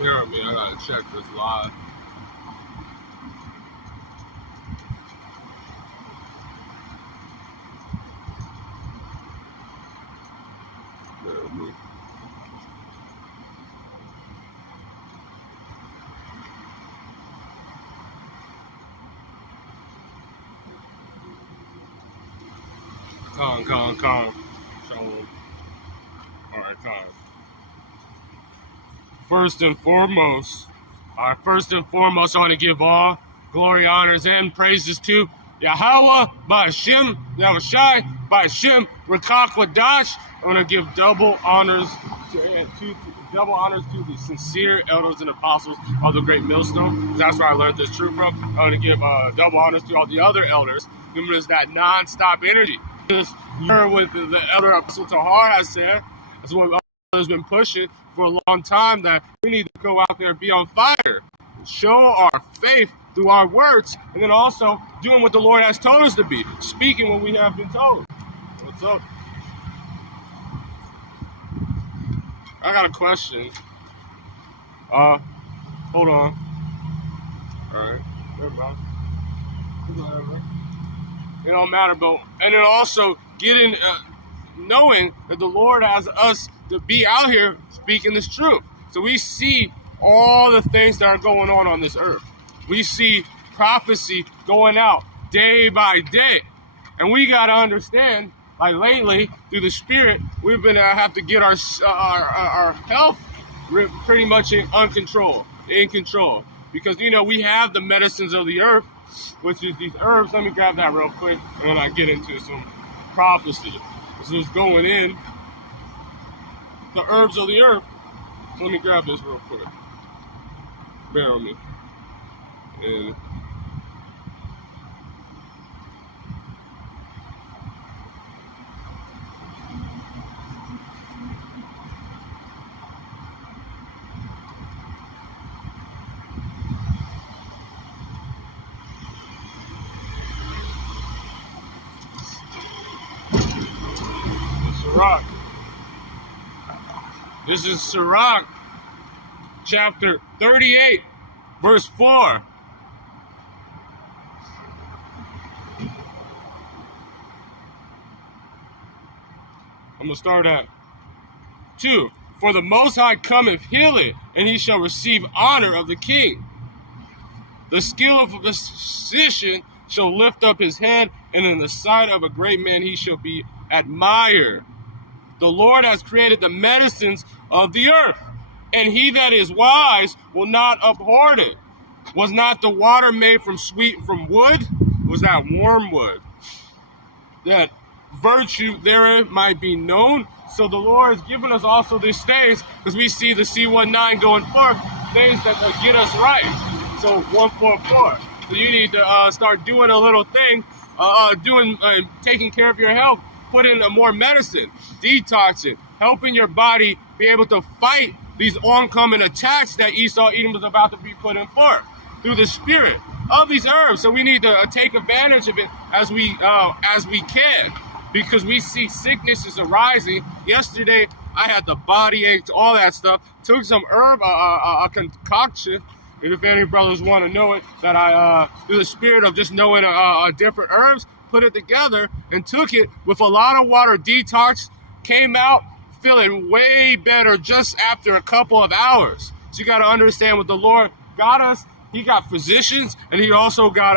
Bear with me, I gotta check this live. Bear with me. Con. Shalom. Alright, con. First and foremost, I want to give all glory, honors, and praises to Yahweh, Ba'Shem, Yahushai, Ba'Shem, Rakak Wadash. I want to give double honors to the sincere elders and apostles of the great millstone. That's where I learned this truth from. I want to give double honors to all the other elders, giving us that non-stop energy. This year with the elder Apostle Tahar has said, that's what has been pushing for a long time, that we need to go out there and be on fire, show our faith through our words, and then also doing what the Lord has told us to be, speaking what we have been told. So, I got a question. Hold on. Alright, never mind. It don't matter, but and then also getting, knowing that the Lord has us to be out here speaking this truth. So we see all the things that are going on this earth. We see prophecy going out day by day, and we got to understand. Like lately, through the Spirit, we've been have to get our health pretty much in control, because we have the medicines of the earth, which is these herbs. Let me grab that real quick, and then I get into some prophecy. This is going in the herbs of the earth. So let me grab this real quick. Bear with me. And Sirach. This is Sirach, chapter 38, verse 4. I'm going to start at 2. For the Most High cometh healing, and he shall receive honor of the king. The skill of a physician shall lift up his head, and in the sight of a great man he shall be admired. The Lord has created the medicines of the earth, and he that is wise will not abhor it. Was not the water made from wood? Was that wormwood? That virtue therein might be known. So the Lord has given us also these things, because we see the C19 going forth, things that get us right. So 144. So you need to start doing a little thing, taking care of your health, put in more medicine, detoxing, helping your body be able to fight these oncoming attacks that Esau Edom was about to be putting forth through the Spirit of these herbs. So we need to take advantage of it as we can, because we see sicknesses arising. Yesterday, I had the body aches, all that stuff. Took some herb, a concoction. And if any brothers want to know it, that I, through the spirit of just knowing different herbs, put it together and took it with a lot of water, detox, came out feeling way better just after a couple of hours. So you got to understand what the Lord got us. He got physicians, and he also got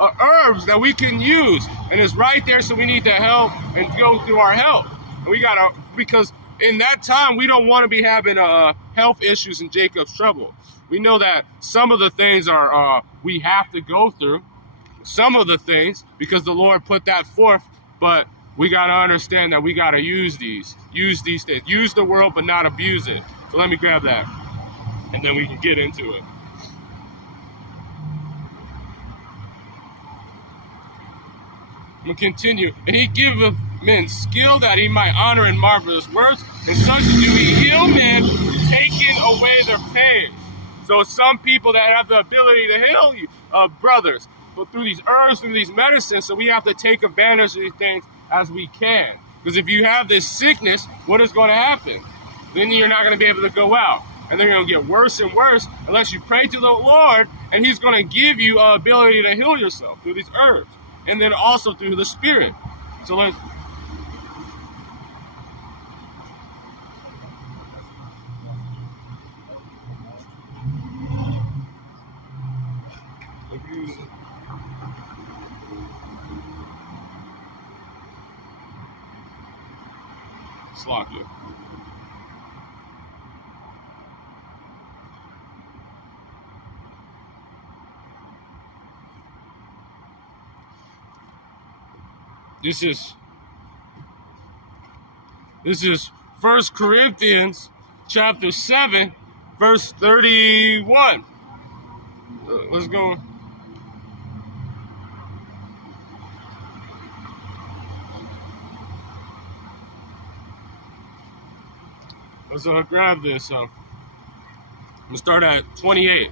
herbs that we can use, and it's right there. So we need to help and go through our health. And we got to, because in that time we don't want to be having health issues and Jacob's trouble. We know that some of the things are we have to go through, some of the things, because the Lord put that forth, but we got to understand that we got to use these things, use the world but not abuse it. So let me grab that, and then we can get into it. I'm going to continue. And he giveth men skill that he might honor in marvelous words, and such do he heal men, taking away their pain. So some people that have the ability to heal you, brothers, but through these herbs, through these medicines, so we have to take advantage of these things as we can. Because if you have this sickness, what is going to happen? Then you're not going to be able to go out. and they're going to get worse and worse unless you pray to the Lord, and he's going to give you ability to heal yourself through these herbs, and then also through the Spirit. So let's Slack you. This is 1 Corinthians chapter 7, verse 31. Let's go. Let's grab this. I'm gonna start at 28.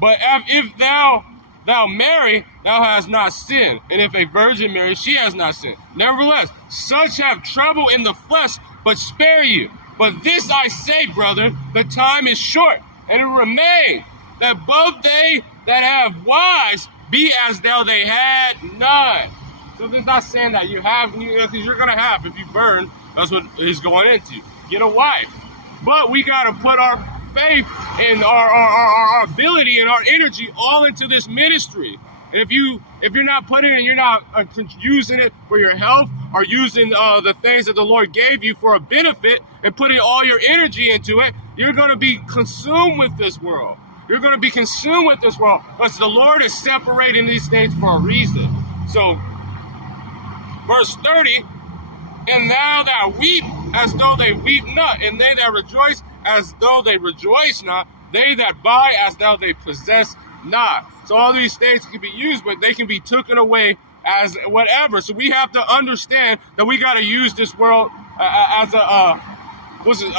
But if thou marry, thou hast not sinned, and if a virgin marry, she has not sinned. Nevertheless, such have trouble in the flesh, but spare you. But this I say, brother, the time is short, and it remain that both they that have wives be as though they had none. So this is not saying that you have, because you're gonna have if you burn. That's what is going into. Get a wife. But we got to put our faith and our ability and our energy all into this ministry. And if you're not putting it and you're not using it for your health, or using the things that the Lord gave you for a benefit and putting all your energy into it, you're going to be consumed with this world. You're going to be consumed with this world. But the Lord is separating these things for a reason. So, verse 30, and thou that weep as though they weep not, and they that rejoice as though they rejoice not, they that buy as though they possess not. So all these things can be used, but they can be taken away as whatever. So we have to understand that we got to use this world as a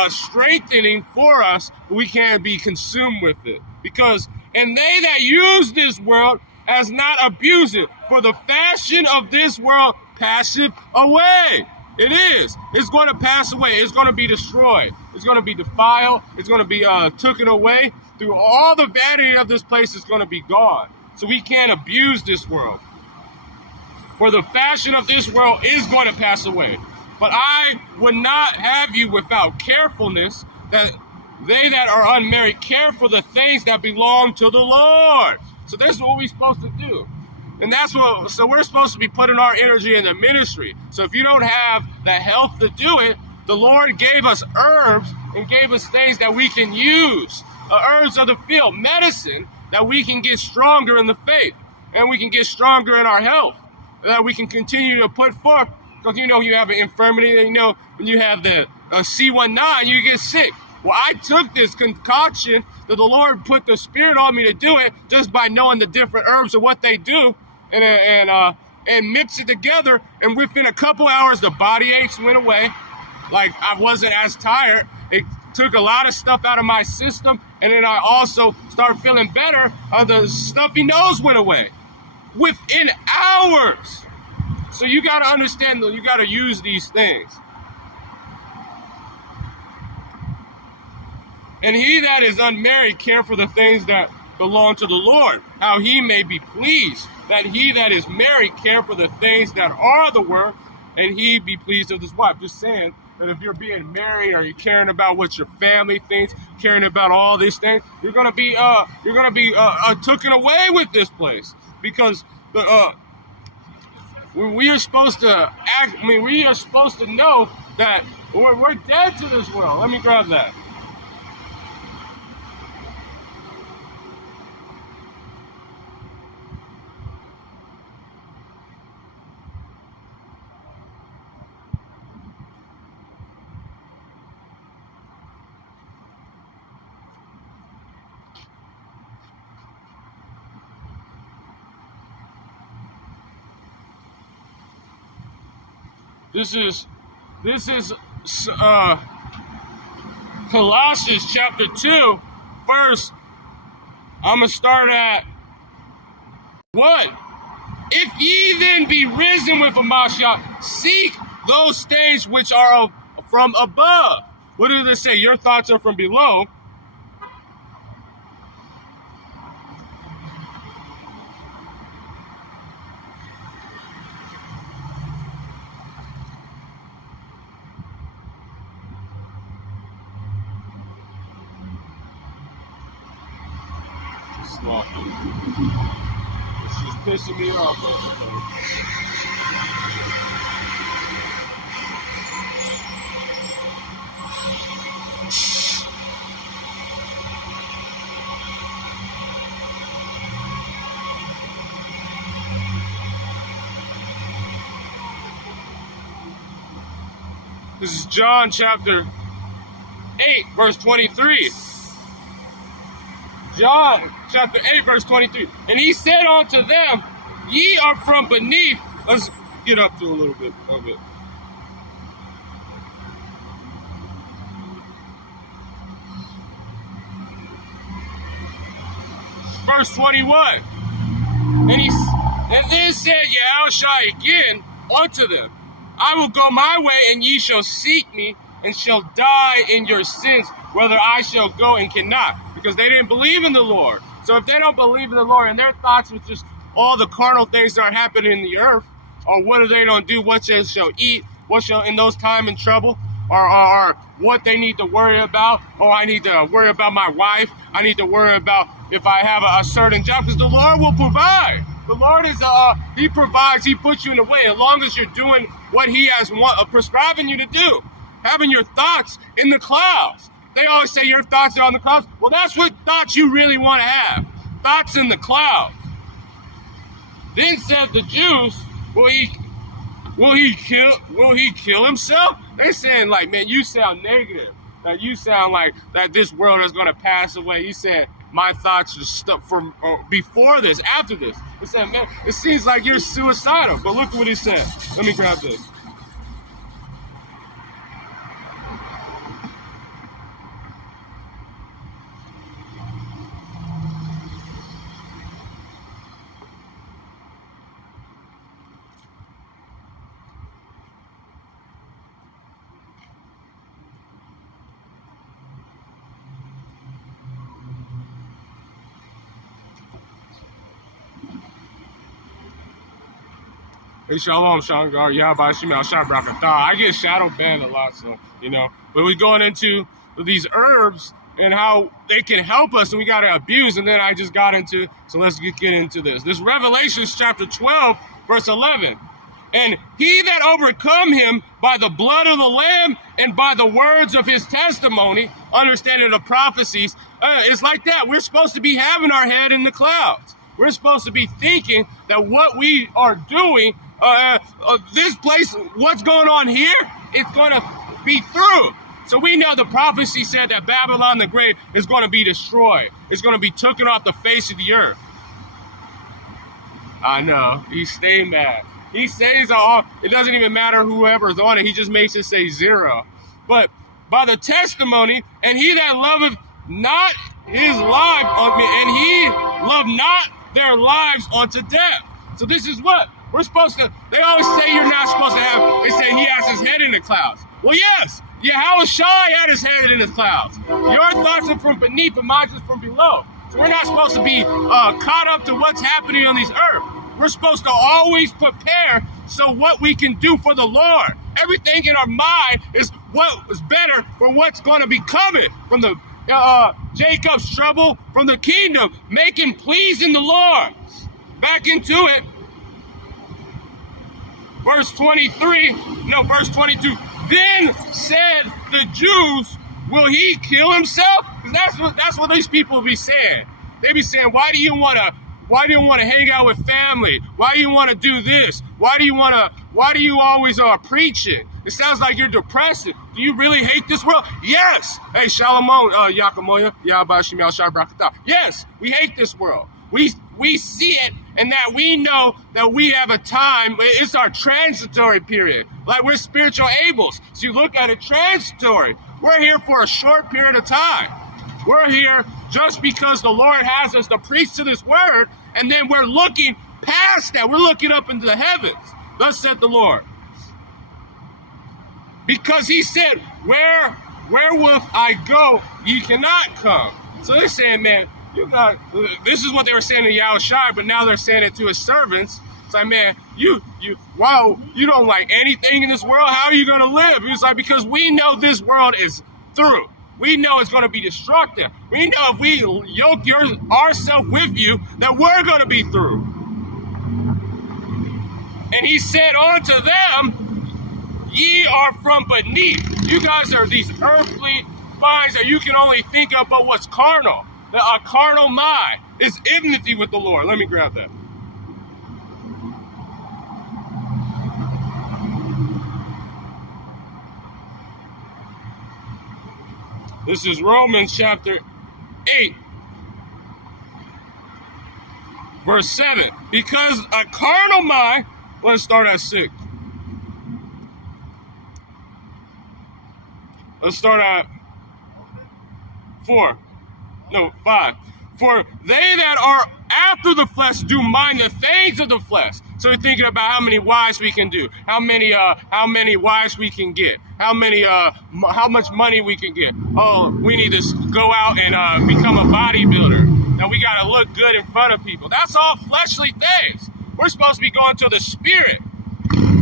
strengthening for us, but we can't be consumed with it. Because, and they that use this world as not abuse it, for the fashion of this world passeth away. It is. It's going to pass away. It's going to be destroyed. It's going to be defiled. It's going to be taken away. Through all the vanity of this place is going to be gone. So we can't abuse this world. For the fashion of this world is going to pass away. But I would not have you without carefulness, that they that are unmarried care for the things that belong to the Lord. So that's what we're supposed to do. And so we're supposed to be putting our energy in the ministry. So if you don't have the health to do it, the Lord gave us herbs and gave us things that we can use. Herbs of the field, medicine, that we can get stronger in the faith. And we can get stronger in our health. That we can continue to put forth. Because you have an infirmity, and when you have the C19, you get sick. Well, I took this concoction that the Lord put the Spirit on me to do it, just by knowing the different herbs and what they do, and mix it together. And within a couple hours, the body aches went away. Like, I wasn't as tired. It took a lot of stuff out of my system, and then I also started feeling better. The stuffy nose went away within hours. So you got to understand that you got to use these things. And he that is unmarried care for the things that belong to the Lord, how he may be pleased. That he that is married care for the things that are the word, and he be pleased with his wife. Just saying that if you're being married, or you're caring about what your family thinks, caring about all these things, you're gonna be taken away with this place. Because we are supposed to act. I mean, we are supposed to know that we're dead to this world. Let me grab that. This is Colossians chapter 2, verse. I'm gonna start at 1. If ye then be risen with Mashiach, seek those things which are from above. What does it say? Your thoughts are from below. walking. She's pissing me off. This is John chapter 8, verse 23. John chapter 8, verse 23. And he said unto them, ye are from beneath. Let's get up to a little bit. Verse 21. And then said Yahushua again unto them, I will go my way, and ye shall seek me, and shall die in your sins, whether I shall go and cannot. Because they didn't believe in the Lord. So if they don't believe in the Lord, and their thoughts with just all the carnal things that are happening in the earth, or what are they going to do, what they shall eat, what shall in those time in trouble, or what they need to worry about, oh, I need to worry about my wife, I need to worry about if I have a certain job, because the Lord will provide. The Lord is, He provides, He puts you in the way, as long as you're doing what He has prescribing you to do. Having your thoughts in the clouds. They always say your thoughts are on the clouds. Well, that's what thoughts you really want to have. Thoughts in the clouds. Then said the Jews, will he kill himself? They're saying like, man, you sound negative. That you sound like that this world is going to pass away. He said, my thoughts are stuff from before this, after this. He said, man, it seems like you're suicidal. But look what he said. Let me grab this. Hey, Shalom, Shangar, Yahba, Shemel, Shabrakatah. I get shadow banned a lot, so, But we're going into these herbs and how they can help us, and we got to abuse, and then I just got into, so let's get into this. This Revelation chapter 12, verse 11. And he that overcome him by the blood of the Lamb and by the words of his testimony, understanding the prophecies, it's like that. We're supposed to be having our head in the clouds. We're supposed to be thinking that what we are doing, this place, what's going on here, it's going to be through. So we know the prophecy said that Babylon the Great is going to be destroyed. It's going to be taken off the face of the earth. I know. He stayed mad. He says it doesn't even matter whoever's on it. He just makes it say 0. But by the testimony, and he that loveth not his life, and he loved not their lives unto death. So this is what we're supposed to. They always say you're not supposed to have. They say he has his head in the clouds. Well, yes, Yahushua had his head in the clouds. Your thoughts are from beneath, but mine is from below. So we're not supposed to be caught up to what's happening on this earth. We're supposed to always prepare so what we can do for the Lord. Everything in our mind is what is better for what's going to be coming from the Jacob's trouble, from the kingdom, making pleasing the Lord. Back into it. Verse 22. Then said the Jews, will he kill himself? That's what these people be saying. They be saying, why do you want to hang out with family? Why do you want to do this? Why do you always preaching? It sounds like you're depressed. Do you really hate this world? Yes. Hey, Shalom, Yakamoya, Yabashi, Shabrakata. Yes, we hate this world. We see it, and that we know that we have a time. It's our transitory period. Like we're spiritual Abels. So you look at it transitory. We're here for a short period of time. We're here just because the Lord has us to preach to this word, and then we're looking past that. We're looking up into the heavens. Thus said the Lord. Because he said, wherewith I go, ye cannot come. So they're saying, man, this is what they were saying to Yahushua, but now they're saying it to his servants. It's like, man, you don't like anything in this world. How are you going to live? He was like, because we know this world is through. we know it's going to be destructive. We know if we yoke ourselves with you, that we're going to be through. And he said unto them, ye are from beneath. You guys are these earthly minds that you can only think of but what's carnal. A carnal mind is enmity with the Lord. Let me grab that. This is Romans chapter 8, verse 7. Because a carnal mind, let's start at 6. Let's start at 5. For they that are after the flesh do mind the things of the flesh. So we're thinking about how many wives we can do, how many wives we can get, how much money we can get. Oh, we need to go out and become a bodybuilder. Now we got to look good in front of people. That's all fleshly things. We're supposed to be going to the Spirit.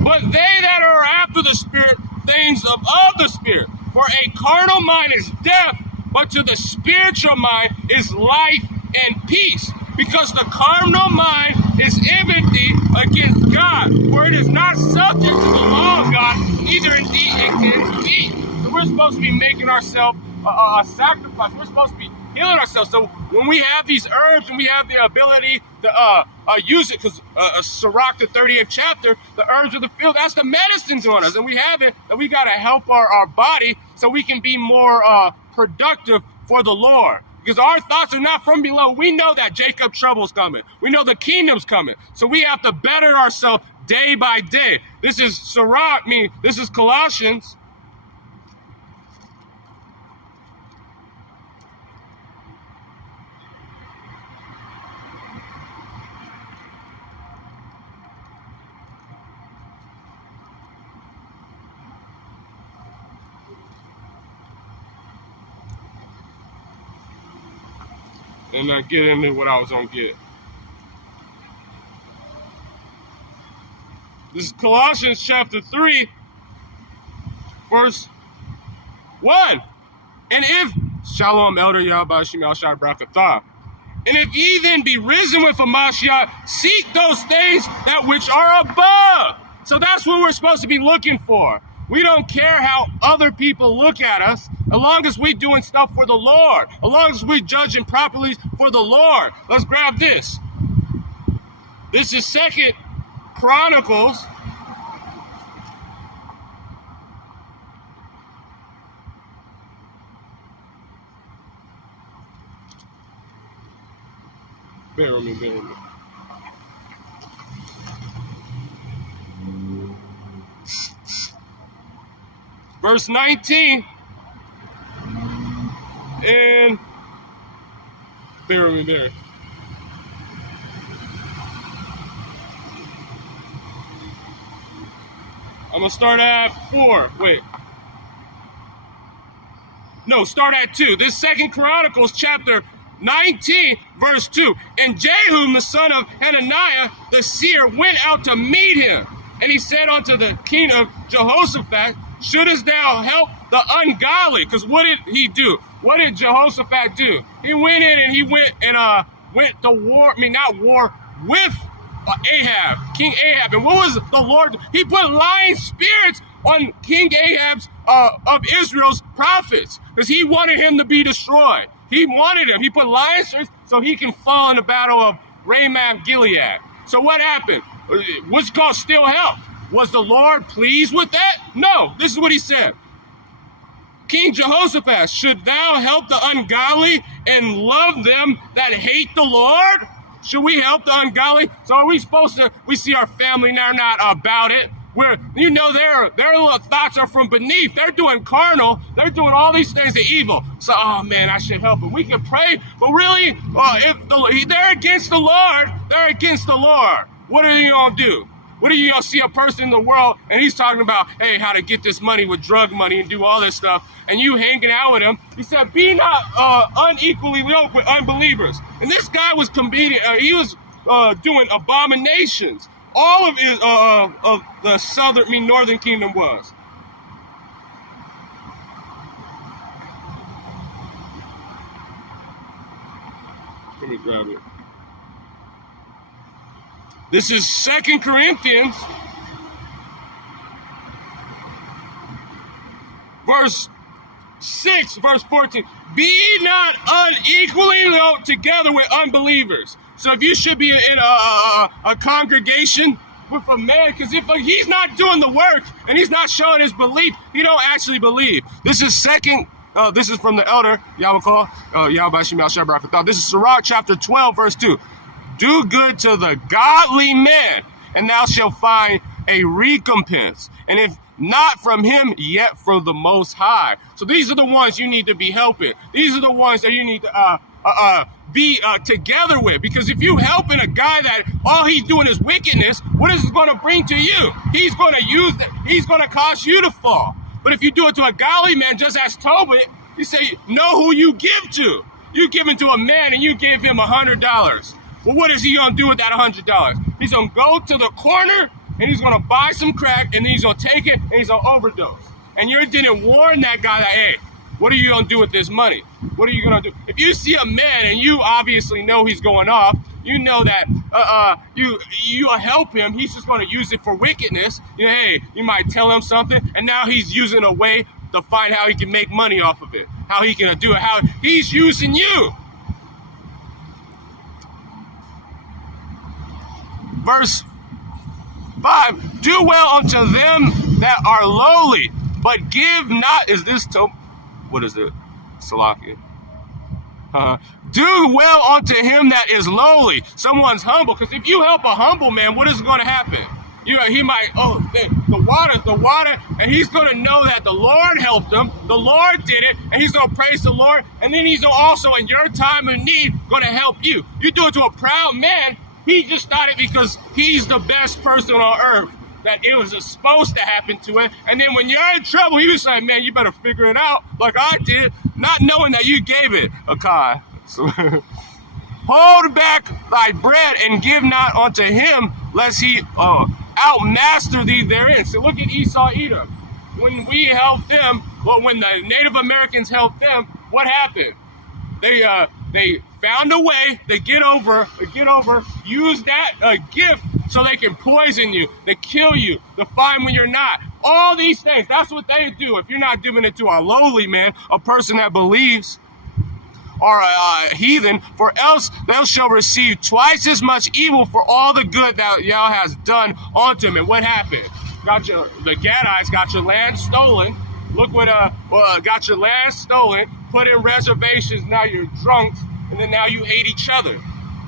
But they that are after the Spirit, things of the Spirit. For a carnal mind is death, but to the spiritual mind is life and peace. Because the carnal mind is enmity against God, for it is not subject to the law of God, neither indeed it can be. So we're supposed to be making ourselves a sacrifice. We're supposed to be healing ourselves. So when we have these herbs and we have the ability to use it, because Sirach, the 30th chapter, the herbs of the field, that's the medicines on us. And we have it, and we got to help our body so we can be more productive for the Lord. Because our thoughts are not from below. We know that Jacob trouble's coming. We know the kingdom's coming. So we have to better ourselves day by day. This is Sirach, this is Colossians. And I get into what I was going to get. This is Colossians chapter 3, verse 1. And if, Shalom, Elder Yahweh Shemel Shai Brakatah. And if ye then be risen with a Mashiach, seek those things that which are above. So that's what we're supposed to be looking for. We don't care how other people look at us, as long as we're doing stuff for the Lord, as long as we're judging properly for the Lord. Let's grab this. This is 2 Chronicles. Bear with me. Verse 19, and bear with me. I'm going to start at 4. Start at 2. This 2 Chronicles chapter 19, verse 2. And Jehu, the son of Hananiah, the seer, went out to meet him. And he said unto the king of Jehoshaphat, shouldest thou help the ungodly? Because what did he do? What did Jehoshaphat do? He went in and went to war, with Ahab, King Ahab. And what was the Lord? He put lying spirits on King Ahab's of Israel's prophets, because he wanted him to be destroyed. He wanted him. He put lying spirits so he can fall in the battle of Ramoth Gilead. So what happened? What's called still help? Was the Lord pleased with that? No. This is what he said. King Jehoshaphat, should thou help the ungodly and love them that hate the Lord? Should we help the ungodly? So are we supposed to, we see our family, they're not about it. Where, their thoughts are from beneath. They're doing carnal. They're doing all these things of evil. So, oh man, I should help them. We can pray, but really, if they're against the Lord, they're against the Lord. What are you going to do? What are you going to see a person in the world and he's talking about, hey, how to get this money with drug money and do all this stuff, and you hanging out with him? He said, be not unequally yoked with unbelievers. And this guy was he was doing abominations. All of the northern kingdom was. Let me grab it. This is 2 Corinthians, verse 6, verse 14. Be not unequally yoked together with unbelievers. So if you should be in a congregation with a man, because if he's not doing the work and he's not showing his belief, he don't actually believe. This is this is from the elder, Yahweh. This is Sirach chapter 12, verse 2. Do good to the godly man, and thou shalt find a recompense. And if not from him, yet from the Most High. So these are the ones you need to be helping. These are the ones that you need to be together with. Because if you helping a guy that all he's doing is wickedness, what is it going to bring to you? He's going to use that. He's going to cause you to fall. But if you do it to a godly man, just as Tobit, you say, know who you give to. You give it to a man and you give him $100. Well, what is he going to do with that $100? He's going to go to the corner and he's going to buy some crack and then he's going to take it and he's going to overdose. And you didn't warn that guy that, hey, what are you going to do with this money? What are you going to do? If you see a man and you obviously know he's going off, you know that you help him. He's just going to use it for wickedness. You know, hey, you might tell him something, and now he's using a way to find how he can make money off of it, how he can do it, how he's using you. Verse 5, do well unto them that are lowly, but give not, is this to, what is it? Salakia. Do well unto him that is lowly. Someone's humble, because if you help a humble man, what is going to happen? He might, the water, and he's going to know that the Lord helped him, the Lord did it, and he's going to praise the Lord, and then he's also, in your time of need, going to help you. You do it to a proud man, he just started because he's the best person on earth, that it was supposed to happen to him, and then when you're in trouble, he was like, man, you better figure it out, like I did, not knowing that you gave it, Akai. So, hold back thy bread and give not unto him, lest he outmaster thee therein. So look at Esau, Edom. When we helped them, well, when the Native Americans helped them, what happened? They found a way to get over, use that gift so they can poison you, to kill you, to find when you're not. All these things, that's what they do. If you're not doing it to a lowly man, a person that believes, or a heathen, for else thou shalt receive twice as much evil for all the good that Yah has done unto him. And what happened? The Gadites got your land stolen. Look what got your land stolen, put in reservations, now you're drunks, and then now you hate each other.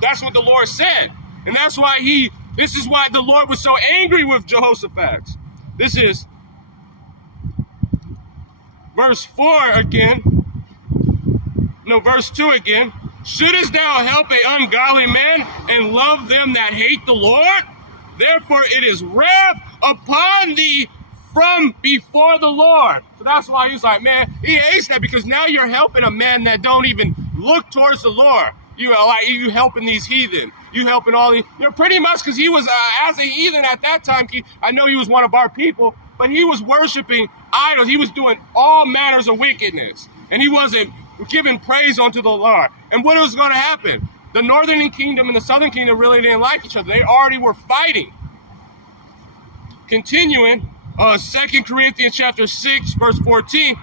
That's what the Lord said. And that's why this is why the Lord was so angry with Jehoshaphat. This is verse 4 again. No, verse 2 again. Shouldest thou help an ungodly man and love them that hate the Lord? Therefore it is wrath upon thee from before the Lord. So that's why he's like, man, he hates that, because now you're helping a man that don't even look towards the Lord. You helping these heathen. You helping all these. Pretty much, because he was, as a heathen at that time, I know he was one of our people, but he was worshiping idols. He was doing all manners of wickedness. And he wasn't giving praise unto the Lord. And what was going to happen? The northern kingdom and the southern kingdom really didn't like each other. They already were fighting. Continuing, 2 Corinthians chapter 6, verse 14,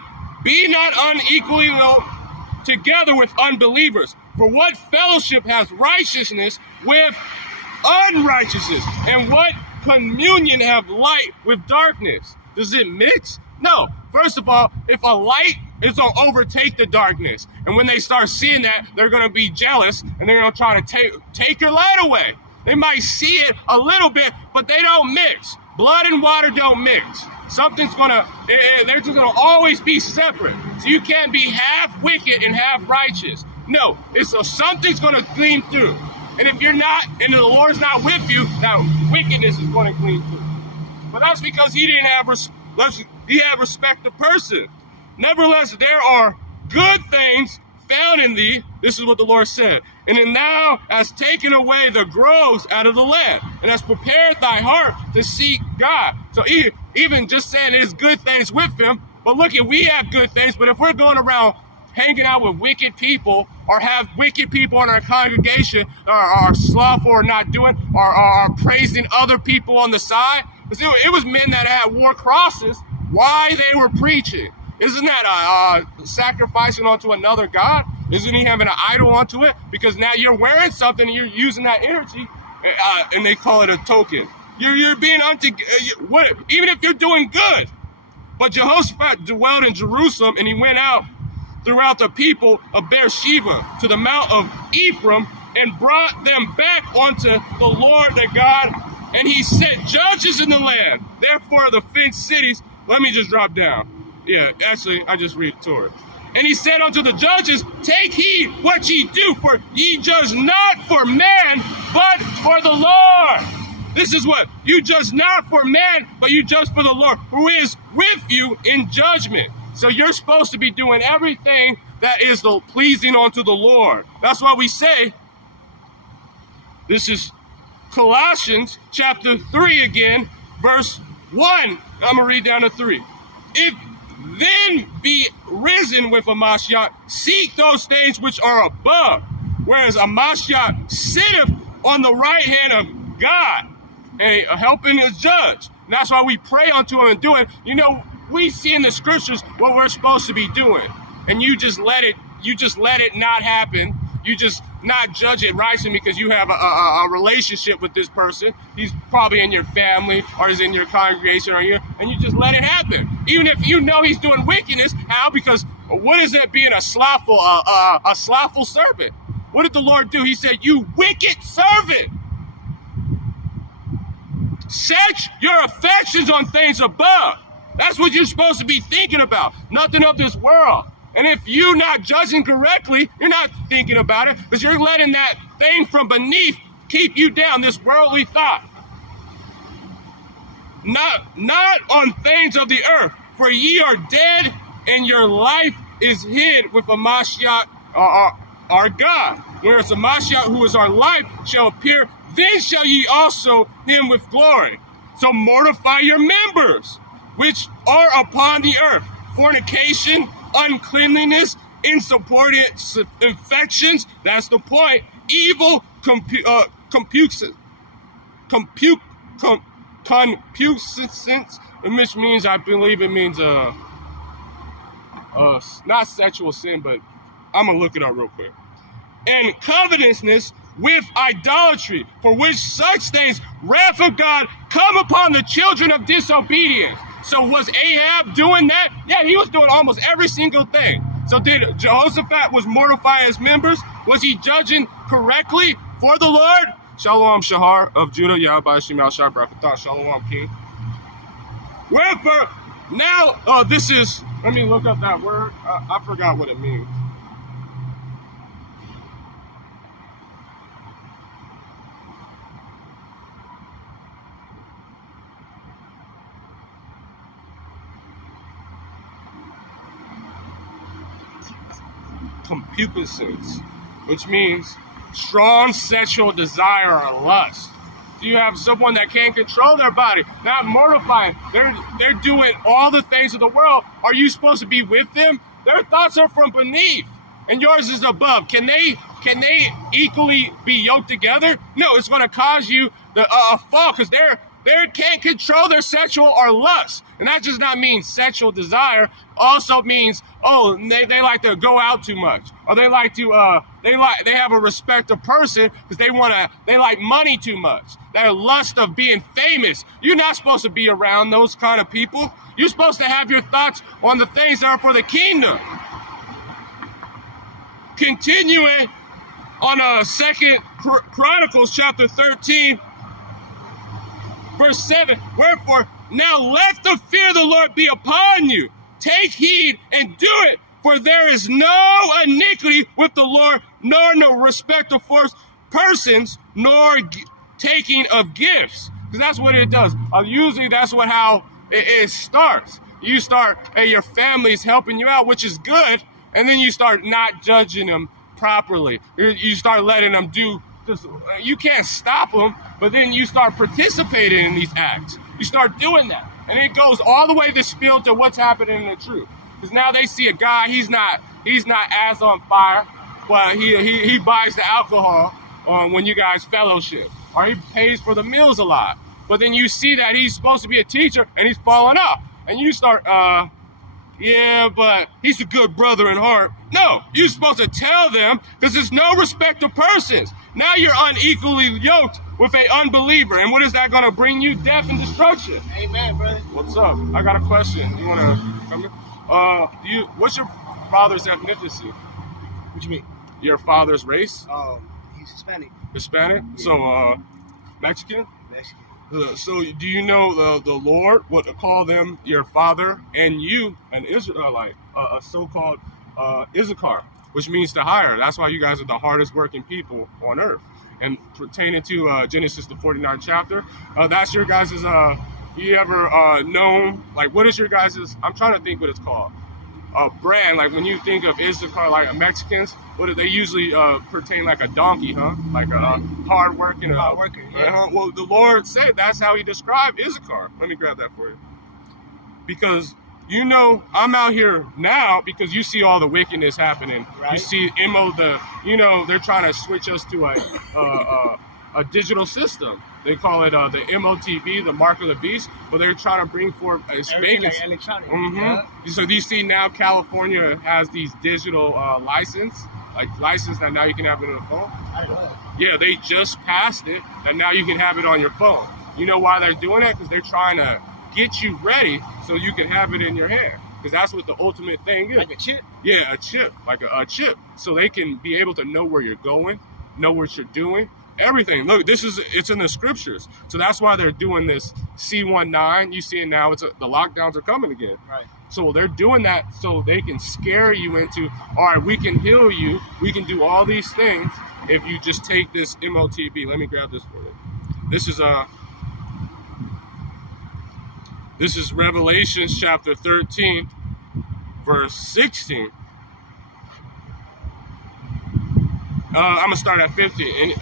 be not unequally yoked together with unbelievers. For what fellowship has righteousness with unrighteousness? And what communion have light with darkness? Does it mix? No. First of all, if a light is going to overtake the darkness, and when they start seeing that, they're going to be jealous, and they're going to try to take your light away. They might see it a little bit, but they don't mix. Blood and water don't mix. They're just going to always be separate. So you can't be half wicked and half righteous. No, something's going to gleam through. And if you're not, and the Lord's not with you, now wickedness is going to gleam through. But that's because he had respect of person. Nevertheless, there are good things found in thee. This is what the Lord said. And then thou hast taken away the groves out of the land, and hast prepared thy heart to seek God. So even just saying there's good things with him, but look, we have good things, but if we're going around hanging out with wicked people, or have wicked people in our congregation are slothful or not doing, or are praising other people on the side. It was men that had wore crosses while they were preaching. Isn't that sacrificing onto another god? Isn't he having an idol onto it? Because now you're wearing something and you're using that energy, and they call it a token. You're being even if you're doing good. But Jehoshaphat dwelled in Jerusalem, and he went out throughout the people of Beersheba to the mount of Ephraim and brought them back unto the Lord their God. And he set judges in the land. Therefore the fenced cities, let me just drop down. Yeah, actually, I just read to it. And he said unto the judges, take heed what ye do, for ye judge not for man, but for the Lord. This is what, you judge not for man, but you judge for the Lord, who is with you in judgment. So you're supposed to be doing everything that is pleasing unto the Lord. That's why we say, this is Colossians chapter 3 again, verse 1. I'm going to read down to 3. If then be risen with Amashiach, seek those things which are above, whereas Amashiach sitteth on the right hand of God, and helping his judge. And that's why we pray unto him and do it. You know, we see in the scriptures what we're supposed to be doing, and you just let it not happen. You just not judge it rightly because you have a relationship with this person. He's probably in your family or is in your congregation and you just let it happen. Even if you know he's doing wickedness. How? Because what is it being a slothful servant? What did the Lord do? He said, you wicked servant. Set your affections on things above. That's what you're supposed to be thinking about. Nothing of this world. And if you're not judging correctly, you're not thinking about it because you're letting that thing from beneath keep you down, this worldly thought. Not on things of the earth, for ye are dead and your life is hid with Amashiach, our God. Whereas Amashiach, who is our life, shall appear, then shall ye also him with glory. So mortify your members, which are upon the earth, fornication, uncleanliness, insubordinate infections, that's the point, evil concupiscence, which means, I believe it means not sexual sin, but I'm gonna look it up real quick. And covetousness with idolatry, for which such things wrath of God come upon the children of disobedience. So was Ahab doing that? Yeah, he was doing almost every single thing. So did Jehoshaphat was mortifying his members? Was he judging correctly for the Lord? Shalom Shahar of Judah, Yahweh Shemal Shah Brakatah, Shalom King. Wherefore, now, this is, let me look up that word. I forgot what it means. Concupiscence, which means strong sexual desire or lust. So you have someone that can't control their body, not mortifying. They're doing all the things of the world. Are you supposed to be with them? Their thoughts are from beneath, and yours is above. Can they equally be yoked together? No, it's going to cause you a fall because they can't control their sexual or lust. And that does not mean sexual desire. Also means, they like to go out too much, or they like to they have a respect of person because they like money too much. Their lust of being famous. You're not supposed to be around those kind of people. You're supposed to have your thoughts on the things that are for the kingdom. Continuing on 2 Chronicles chapter 13. Verse 7, wherefore, now let the fear of the Lord be upon you. Take heed and do it, for there is no iniquity with the Lord, nor no respect of persons, nor taking of gifts. Because that's what it does. Usually that's how it starts. You start, hey, your family's helping you out, which is good, and then you start not judging them properly. You start letting them do. You can't stop them, but then you start participating in these acts. You start doing that. And it goes all the way to spill to what's happening in the truth. Because now they see a guy, he's not as on fire. Well, he buys the alcohol when you guys fellowship, or he pays for the meals a lot. But then you see that he's supposed to be a teacher and he's falling off, and you start, yeah, but he's a good brother in heart. No, you're supposed to tell them, because there's no respect of persons. Now you're unequally yoked with an unbeliever, and what is that going to bring you? Death and destruction. Amen, brother. What's up? I got a question. You want to come in? What's your father's ethnicity? What you mean? Your father's race? He's Hispanic. Hispanic? Yeah. So, Mexican? Mexican. So, do you know the Lord would call them your father and you an Israelite, a so-called Issachar, which means to hire. That's why you guys are the hardest working people on earth. And pertaining to Genesis, the 49th chapter, that's your guys' you ever known, like, what is your guys', I'm trying to think what it's called, brand, like when you think of Issachar, like Mexicans, what do they usually pertain, like a donkey, huh? Like a hard working. Hard worker, yeah. Well, the Lord said that's how he described Issachar. Let me grab that for you. Because, you know, I'm out here now because you see all the wickedness happening. Right. You see they're trying to switch us to a digital system. They call it the MOTB, the mark of the beast, but they're trying to bring forth everything like electronic. Mm-hmm. Yeah. So do you see now California has these digital license that now you can have it on the phone? I know that. Yeah, they just passed it, and now you can have it on your phone. You know why they're doing that? Because they're trying to get you ready so you can have it in your hand. Because that's what the ultimate thing is. Like a chip? Yeah, a chip, like a chip. So they can be able to know where you're going, know what you're doing, everything. Look, it's in the scriptures. So that's why they're doing this C-19. You see it now, the lockdowns are coming again. Right. So they're doing that so they can scare you into, all right, we can heal you. We can do all these things if you just take this MOTB. Let me grab this for you. This is Revelation chapter 13, verse 16. I'm going to start at 50.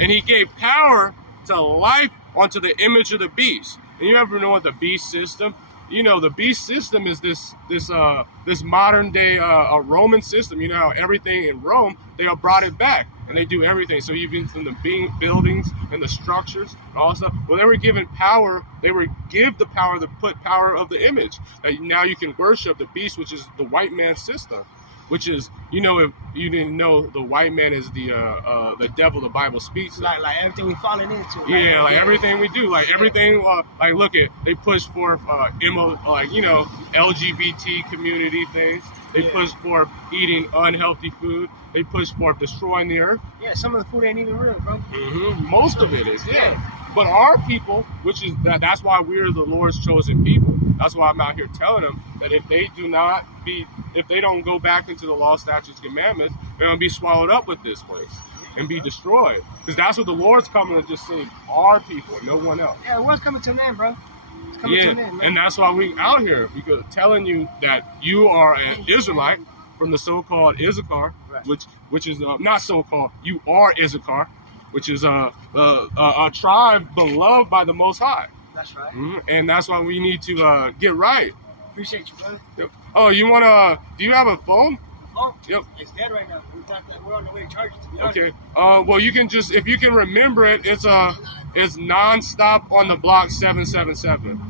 And he gave power to life unto the image of the beast. And you ever know what the beast system? You know, the beast system is this modern day Roman system. You know how everything in Rome, they have brought it back. And they do everything. So even from the buildings and the structures and all that stuff. Well, they were given power. They were give the power to put power of the image. Now you can worship the beast, which is the white man system. Which is, you know, if you didn't know, the white man is the devil the Bible speaks. Like everything we falling into. Yeah, like everything we do, like everything. Like look at, they push forth LGBT community things. They push forth eating unhealthy food. They push forth destroying the earth. Yeah, some of the food ain't even real, bro. Mm-hmm. Most of it is, yeah. But our people, which is that's why we're the Lord's chosen people. That's why I'm out here telling them that if they don't go back into the law, statutes, commandments, they're gonna be swallowed up with this place and be destroyed. Because that's what the Lord's coming to just save our people, no one else. Yeah, the world's coming to an end, bro. It's coming to an end, man. And that's why we out here, because telling you that you are an Israelite from the so-called Issachar, right. which is not so-called. You are Issachar, which is a tribe beloved by the Most High. That's right. Mm-hmm. And that's why we need to get right. Appreciate you, brother. Yep. Oh, you wanna? Do you have a phone? Oh, yep. It's dead right now. We're on the way to charge it. To be honest. Okay. Well, you can just, if you can remember it, it's nonstop on the block 777.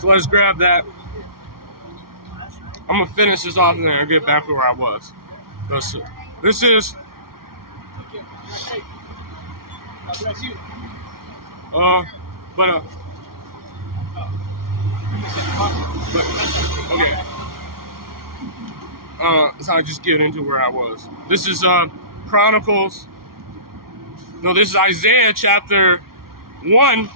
So let's grab that. I'm gonna finish this off and then I'll get back to where I was. This is. Okay. So I just get into where I was. This is Chronicles. No, this is Isaiah chapter 1.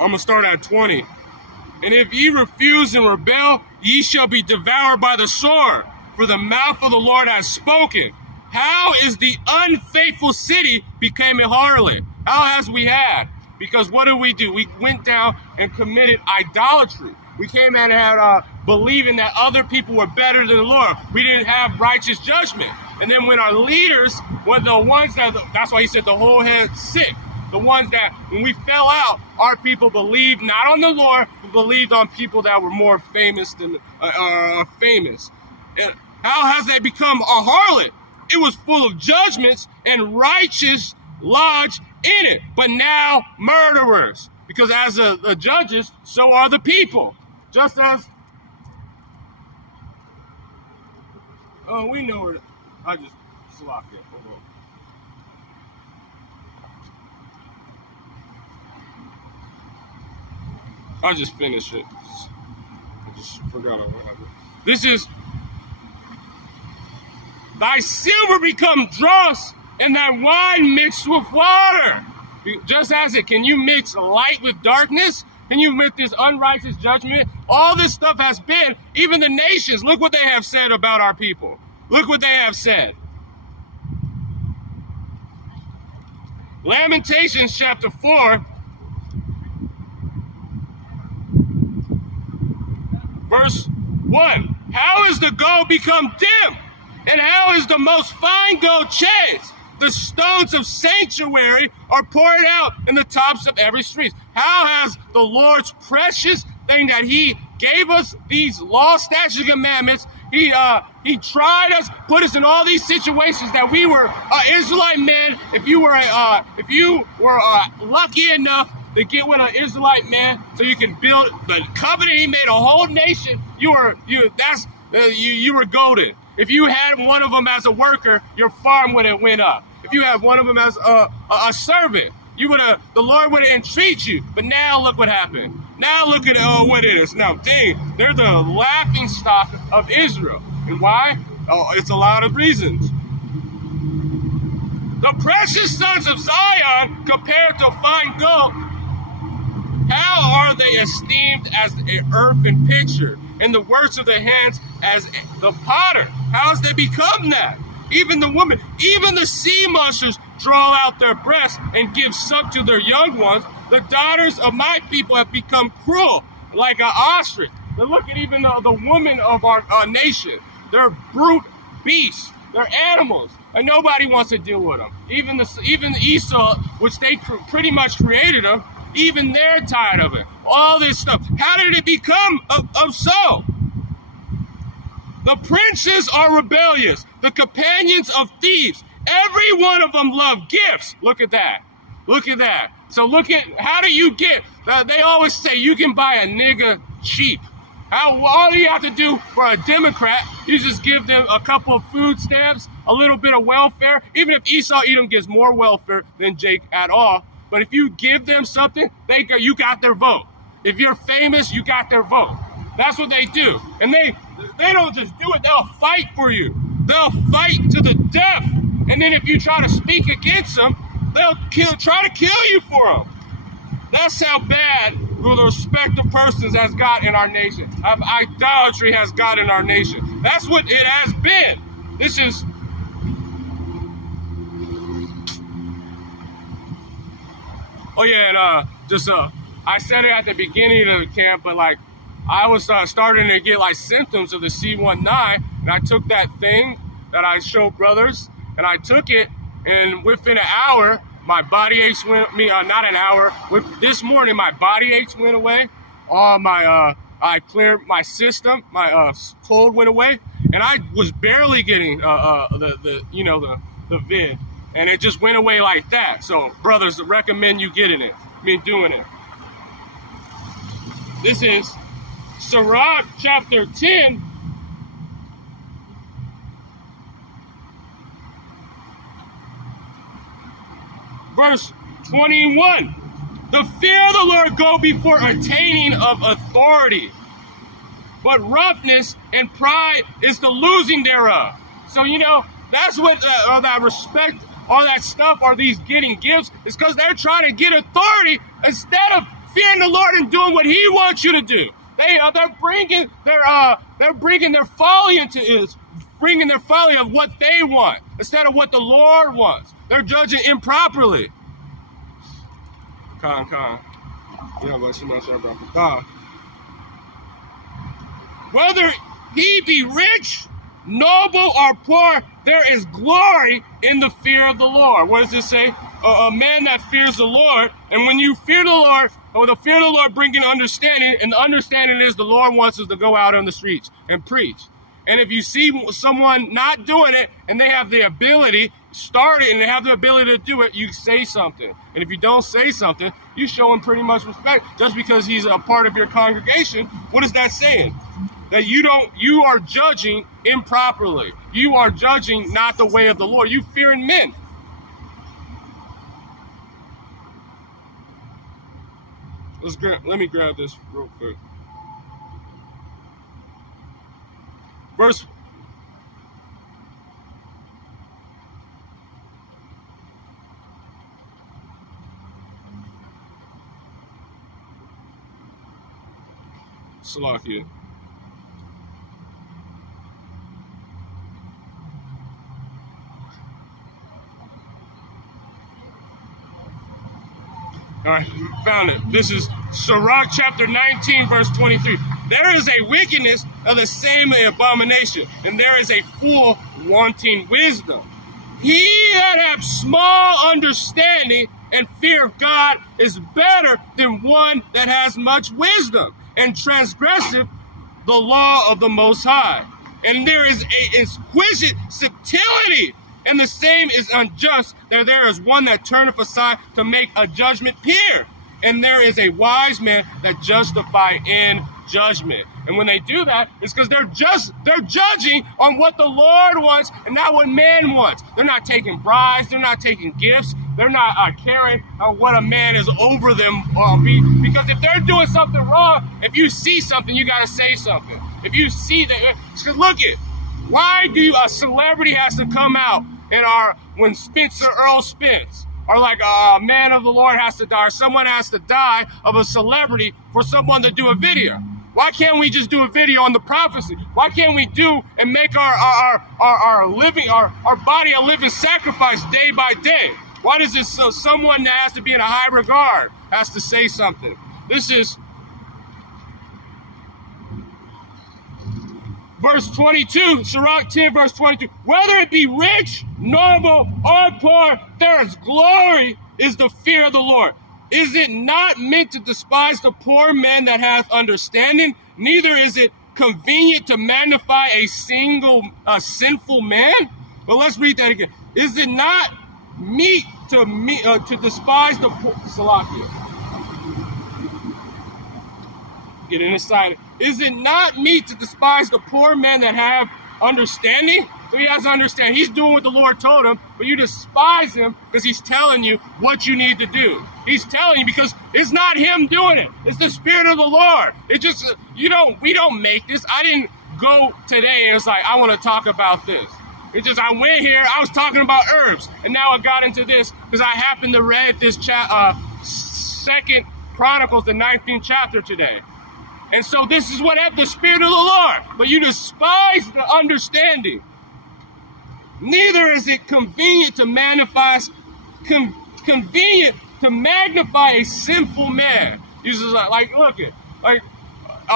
I'm going to start at 20. And if ye refuse and rebel, ye shall be devoured by the sword, for the mouth of the Lord has spoken. How is the unfaithful city became a harlot? How has we had? Because what did? We went down and committed idolatry. We came in and had believing that other people were better than the Lord. We didn't have righteous judgment. And then when our leaders were the ones that's why he said the whole head sick. The ones that, when we fell out, our people believed not on the Lord, but believed on people that were more famous than famous. And how has that become a harlot? It was full of judgments and righteous lodged in it. But now murderers, because as the judges, so are the people. Just as we know where I just slopped it. Hold on. I'll just finish it. I just forgot what happened. This is, thy silver become dross, and thy wine mixed with water. Just as it, can you mix light with darkness? Can you mix this unrighteous judgment? All this stuff has been, even the nations, look what they have said about our people. Look what they have said. Lamentations chapter 4, verse 1. How is the gold become dim? And how is the most fine gold changed? The stones of sanctuary are poured out in the tops of every street. How has the Lord's precious thing that he gave us, these law, statutes, and commandments, he tried us, put us in all these situations that we were Israelite men. If you were lucky enough to get with an Israelite man, so you can build the covenant, he made a whole nation. You were golden. If you had one of them as a worker, your farm would have went up. If you had one of them as a servant, the Lord would have entreated you. But now look what happened. Now look at what it is. Now, dang, they're the laughing stock of Israel. And why? Oh, it's a lot of reasons. The precious sons of Zion compared to fine gold, how are they esteemed as an earthen pitcher, and the works of their hands as the potter? How has they become that? Even the woman, even the sea monsters draw out their breasts and give suck to their young ones. The daughters of my people have become cruel, like an ostrich. But look at even the women of our nation. They're brute beasts. They're animals, and nobody wants to deal with them. Even Esau, which they pretty much created them, even they're tired of it. All this stuff. How did it become so? The princes are rebellious, the companions of thieves. Every one of them love gifts. Look at that. Look at that. So look at, how do you get, they always say you can buy a nigga cheap. All you have to do for a Democrat, you just give them a couple of food stamps, a little bit of welfare. Even if Esau Edom gives more welfare than Jake at all, but if you give them something, you got their vote. If you're famous, you got their vote. That's what they do. And they don't just do it, they'll fight for you. They'll fight to the death. And then if you try to speak against them, they'll try to kill you for them. That's how bad the respect of persons has got in our nation. Idolatry has got in our nation. That's what it has been. This is... Oh yeah, and I said it at the beginning of the camp, but like, I was starting to get like symptoms of the C19, and I took that thing that I showed brothers, and I took it, and within an hour, my body aches went, not an hour, this morning my body aches went away, all my, I cleared my system, my cold went away, and I was barely getting the vid, and it just went away like that. So brothers, recommend you getting it, doing it. This is Sirach chapter 10, verse 21. The fear of the Lord go before attaining of authority, but roughness and pride is the losing thereof. So, that's what all that respect, all that stuff, are these getting gifts, is because they're trying to get authority instead of fearing the Lord and doing what He wants you to do. They're bringing their folly bringing their folly of what they want instead of what the Lord wants. They're judging improperly. whether he be rich, noble, or poor, there is glory in the fear of the Lord. What does it say? A man that fears the Lord. And when you fear the Lord, or the fear of the Lord bringing understanding, and the understanding is the Lord wants us to go out on the streets and preach. And if you see someone not doing it and they have the ability, start it, and they have the ability to do it, you say something. And if you don't say something, you show him pretty much respect. Just because he's a part of your congregation, what is that saying? That you are judging improperly. You are judging not the way of the Lord. You fearing men. Let me grab this real quick. Verse Salakia. All right, found it. This is Sirach chapter 19, verse 23. There is a wickedness of the same abomination, and there is a fool wanting wisdom. He that hath small understanding and fear of God is better than one that has much wisdom and transgresseth the law of the Most High. And there is a exquisite subtlety, and the same is unjust, that there is one that turneth aside to make a judgment peer. And there is a wise man that justify in judgment. And when they do that, it's because they're judging on what the Lord wants and not what man wants. They're not taking bribes, they're not taking gifts, they're not caring what a man is over them. Because if they're doing something wrong, if you see something, you gotta say something. If you see that, because look it, why do a celebrity has to come out when Spencer Earl Spence, or like a man of the Lord has to die, or someone has to die of a celebrity for someone to do a video? Why can't we just do a video on the prophecy? Why can't we do and make our body a living sacrifice day by day? Why does it so someone that has to be in a high regard has to say something? This is verse 22, Sirach 10, verse 22. Whether it be rich, noble, or poor, there is glory is the fear of the Lord. Is it not meant to despise the poor man that hath understanding? Neither is it convenient to magnify a sinful man. Well, let's read that again. Is it not meet to despise the poor? Salakia. Get inside. Is it not meet to despise the poor man that have understanding? So he has to understand. He's doing what the Lord told him, but you despise him because he's telling you what you need to do. He's telling you because it's not him doing it. It's the Spirit of the Lord. It just, we don't make this. I didn't go today and it's like, I want to talk about this. It's just, I went here, I was talking about herbs, and now I got into this because I happened to read this 2nd Chronicles, the 19th chapter today. And so this is what happened, the Spirit of the Lord. But you despise the understanding. Neither is it convenient to magnify a sinful man. This is like look at, like,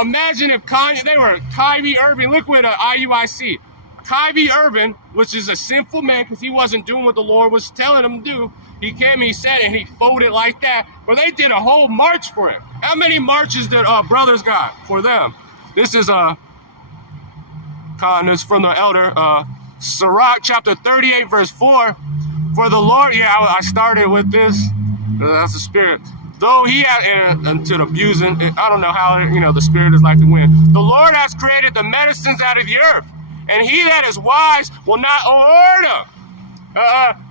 imagine if Kyrie Irving, look what IUIC. Kyrie Irving, which is a sinful man because he wasn't doing what the Lord was telling him to do. He came and he said it and he folded like that. But they did a whole march for him. How many marches did brothers got for them? This is this from the elder Sirach chapter 38 verse 4. For the Lord, I started with this. That's the Spirit. Though he had until abusing, I don't know how the Spirit is like the wind. The Lord has created the medicines out of the earth, and he that is wise will not award them.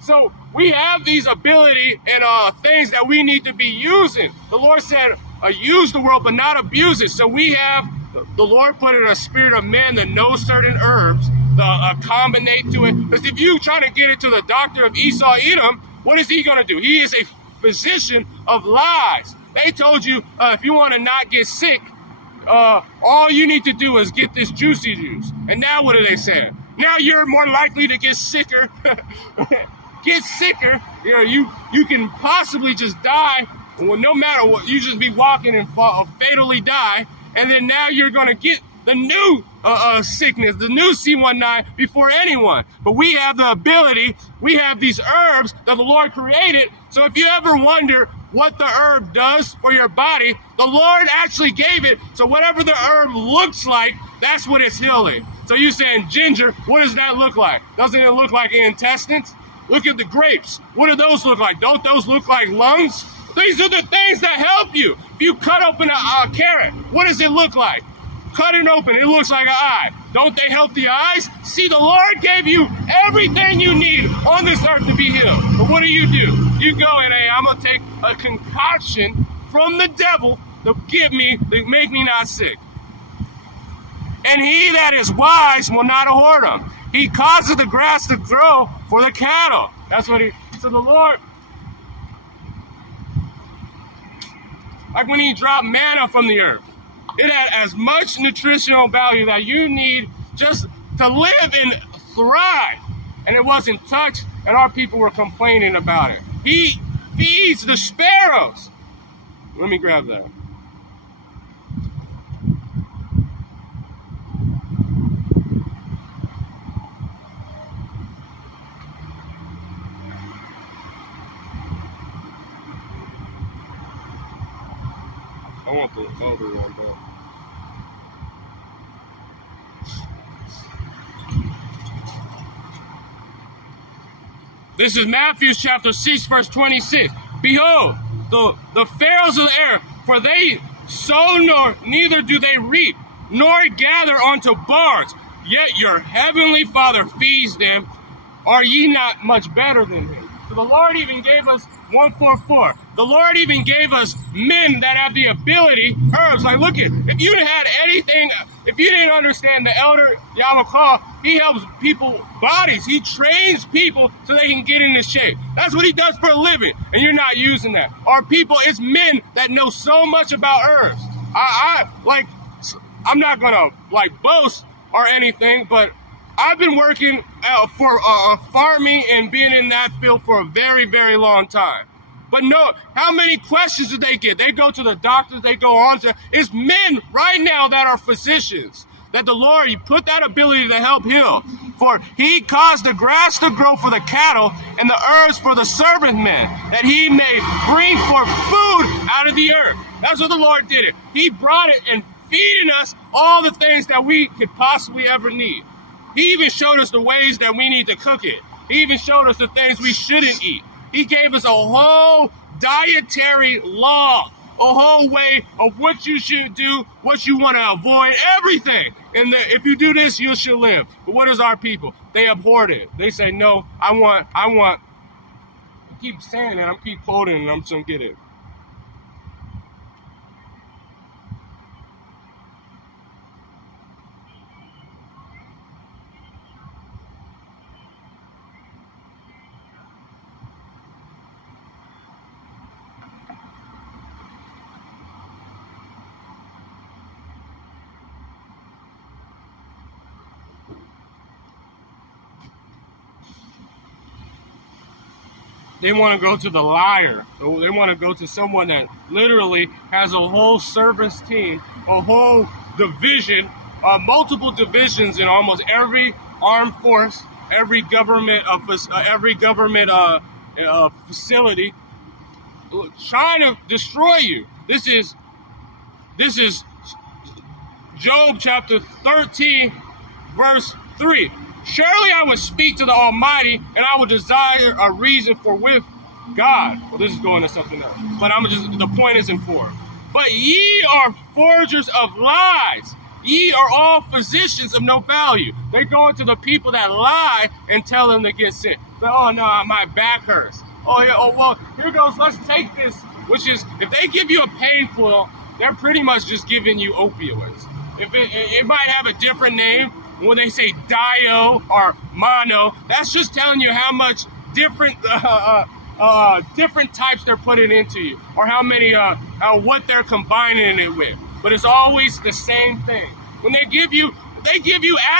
So we have these ability and things that we need to be using. The Lord said, use the world, but not abuse it. So we have, the Lord put in a spirit of man that knows certain herbs, combinate to it. Because if you try to get it to the doctor of Esau Edom, what is he going to do? He is a physician of lies. They told you, if you want to not get sick, all you need to do is get this juicy juice. And now what are they saying? Now you're more likely to get sicker. Get sicker. You can possibly just die. Well, no matter what, you just be walking and fatally die. And then now you're going to get the new sickness, the new C19 before anyone. But we have the ability, we have these herbs that the Lord created. So if you ever wonder what the herb does for your body, the Lord actually gave it. So whatever the herb looks like, that's what it's healing. So you're saying ginger, what does that look like? Doesn't it look like intestines? Look at the grapes. What do those look like? Don't those look like lungs? These are the things that help you. If you cut open a carrot, what does it look like? Cut it open, it looks like an eye. Don't they help the eyes? See, the Lord gave you everything you need on this earth to be healed. But what do? You go and, hey, I'm going to take a concoction from the devil to make me not sick. And he that is wise will not hoard them. He causes the grass to grow for the cattle. That's what so the Lord, like when he dropped manna from the earth, it had as much nutritional value that you need just to live and thrive. And it wasn't touched, and our people were complaining about it. He feeds the sparrows. Let me grab that. I want the other one, though. This is Matthew chapter 6, verse 26. Behold, the pharaohs of the air, for they sow neither do they reap, nor gather unto barns, yet your heavenly Father feeds them. Are ye not much better than him? So the Lord even gave us 144. The Lord even gave us men that have the ability, herbs. Like, look at, if you had anything, if you didn't understand the elder Yahweh, he helps people bodies. He trains people so they can get into shape. That's what he does for a living, and you're not using that. Our people, it's men that know so much about herbs. I'm not gonna boast or anything, but I've been working for farming and being in that field for a very, very long time. But no, how many questions do they get? They go to the doctors, they go on to, it's men right now that are physicians, that the Lord, he put that ability to help heal. For he caused the grass to grow for the cattle and the herbs for the servant men, that he may bring forth food out of the earth. That's what the Lord did it. He brought it and feeding us all the things that we could possibly ever need. He even showed us the ways that we need to cook it. He even showed us the things we shouldn't eat. He gave us a whole dietary law, a whole way of what you should do, what you want to avoid, everything. And if you do this, you should live. But what is our people? They abhorred it. They say, no, I want. I keep saying it. I keep quoting it, and I'm just going to get it. They want to go to the liar. They want to go to someone that literally has a whole service team, a whole division, multiple divisions in almost every armed force, every government facility, trying to destroy you. This is Job chapter 13, verse 3. Surely I would speak to the Almighty, and I would desire a reason for with God. Well, this is going to something else, but the point isn't for. But ye are forgers of lies. Ye are all physicians of no value. They go into the people that lie and tell them to get sick. Say, oh no, my back hurts. Oh yeah, oh well, here goes, let's take this. Which is, if they give you a pain pill, they're pretty much just giving you opioids. If it might have a different name, when they say dio or mono, that's just telling you how much different types they're putting into you, or how many what they're combining it with. But it's always the same thing. When they give you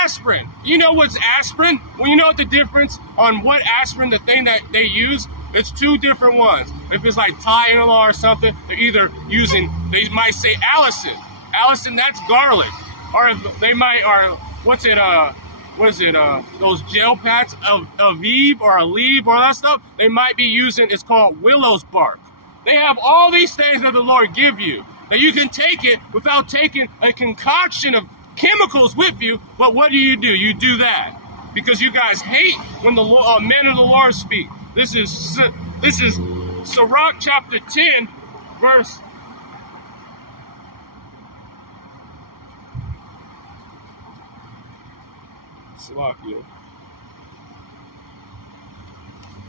aspirin. You know what's aspirin? Well, you know what the difference on what aspirin, the thing that they use? It's two different ones. If it's like Tylenol or something, they're either using, they might say Allicin. Allicin, that's garlic. those gel packs of Aviv or Aleve or that stuff, they might be using, it's called willow's bark. They have all these things that the Lord give you, that you can take it without taking a concoction of chemicals with you, but what do? You do that because you guys hate when the men of the Lord speak. This is Sirach chapter 10, verse.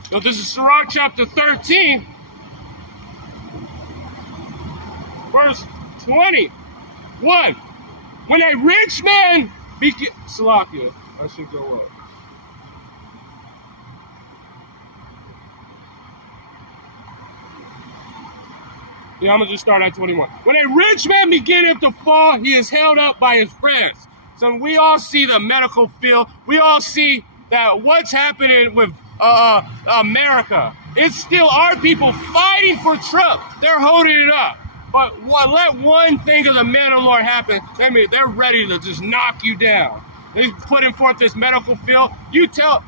So this is Sirach chapter 13, verse 21. When a rich man Salakia, I should go up. Yeah, I'm gonna just start at 21. When a rich man beginneth to fall, he is held up by his friends. So we all see the medical field. We all see that what's happening with America. It's still our people fighting for Trump. They're holding it up. But let one thing of the men of the Lord happen. I mean, they're ready to just knock you down. They're putting forth this medical field. You tell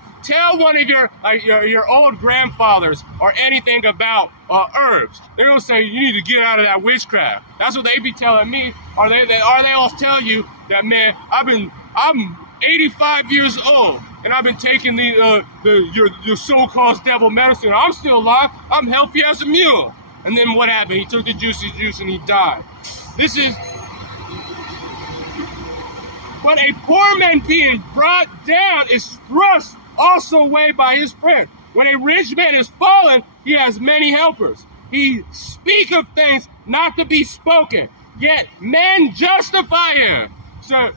one of your old grandfathers or anything about herbs. They're gonna say you need to get out of that witchcraft. That's what they be telling me. Or they all tell you that, man, I'm 85 years old and I've been taking your so-called devil medicine. I'm still alive. I'm healthy as a mule. And then what happened? He took the juicy juice and he died. But a poor man being brought down is thrust also away by his friend. When a rich man is fallen, he has many helpers. He speaketh things not to be spoken, yet men justify him. So